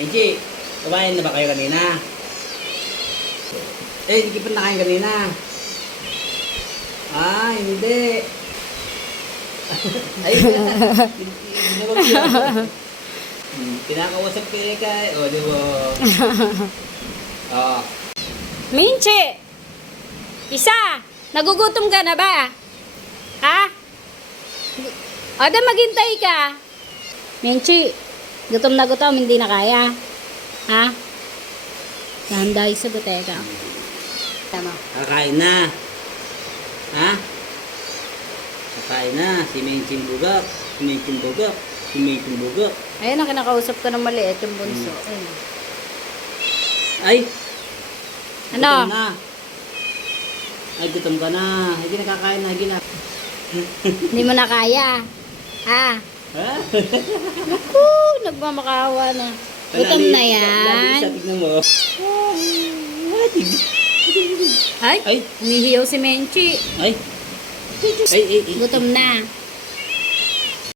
Benji, kumain na ba kayo kanina? Hindi pa nakain kanina. Hindi. Ay, ginawag yun. Pinakausap ko yung kay. Di ba? Minchi! Isa! Nagugutom ka na ba? Ha? O, da maghintay ka. Minchi, gutom na gutom, hindi na kaya. Ha? Dahan-dahi sa buteka. Tama. Kakain na. Ha? Kakain na. Si Menching Bugak. Si Menching Bugak. Si Menching Bugak. Ayun ang kinakausap ko ng maliit, yung bunso. Ayun. Ay! Ano? Gutom na. Ay, gutom ka na. Hindi na kakain na. Hindi na. Hindi mo na kaya. Ha? Ha? Naku, nagmamakawa na. Gutom na yan. Sa tignan mo. Ay, Ay. umihiyaw si Menchi. Ay. Ay. Gutom na.